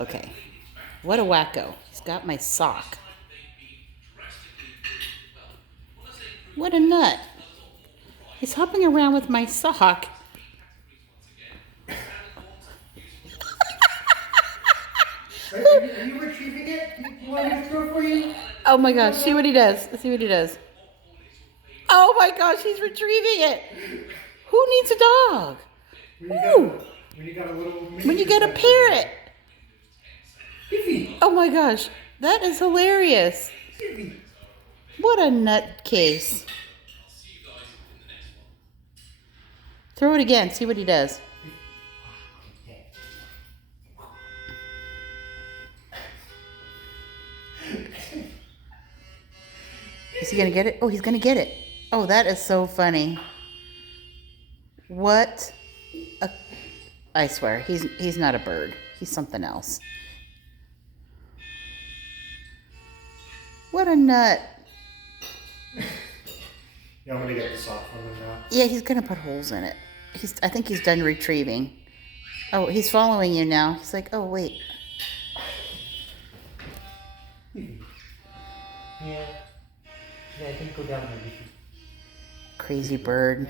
Okay. What a wacko. He's got my sock. What a nut. He's hopping around with my sock. Are you retrieving it? You want me to throw it for you? Oh my gosh, see what he does. See what he does. Oh my gosh, he's retrieving it. Who needs a dog? When you got a little... When you get a parrot. Fifi. Oh my gosh, that is hilarious. Fifi. What a nutcase. Throw it again, see what he does. Is he gonna get it? Oh, he's gonna get it. Oh, that is so funny. What a... I swear, he's not a bird. He's something else. What a nut. Yeah, I'm gonna get the sock from him now. Yeah, he's gonna put holes in it. I think he's done retrieving. Oh, he's following you now. He's like, oh wait. Yeah. Yeah, I think go down there. Crazy bird.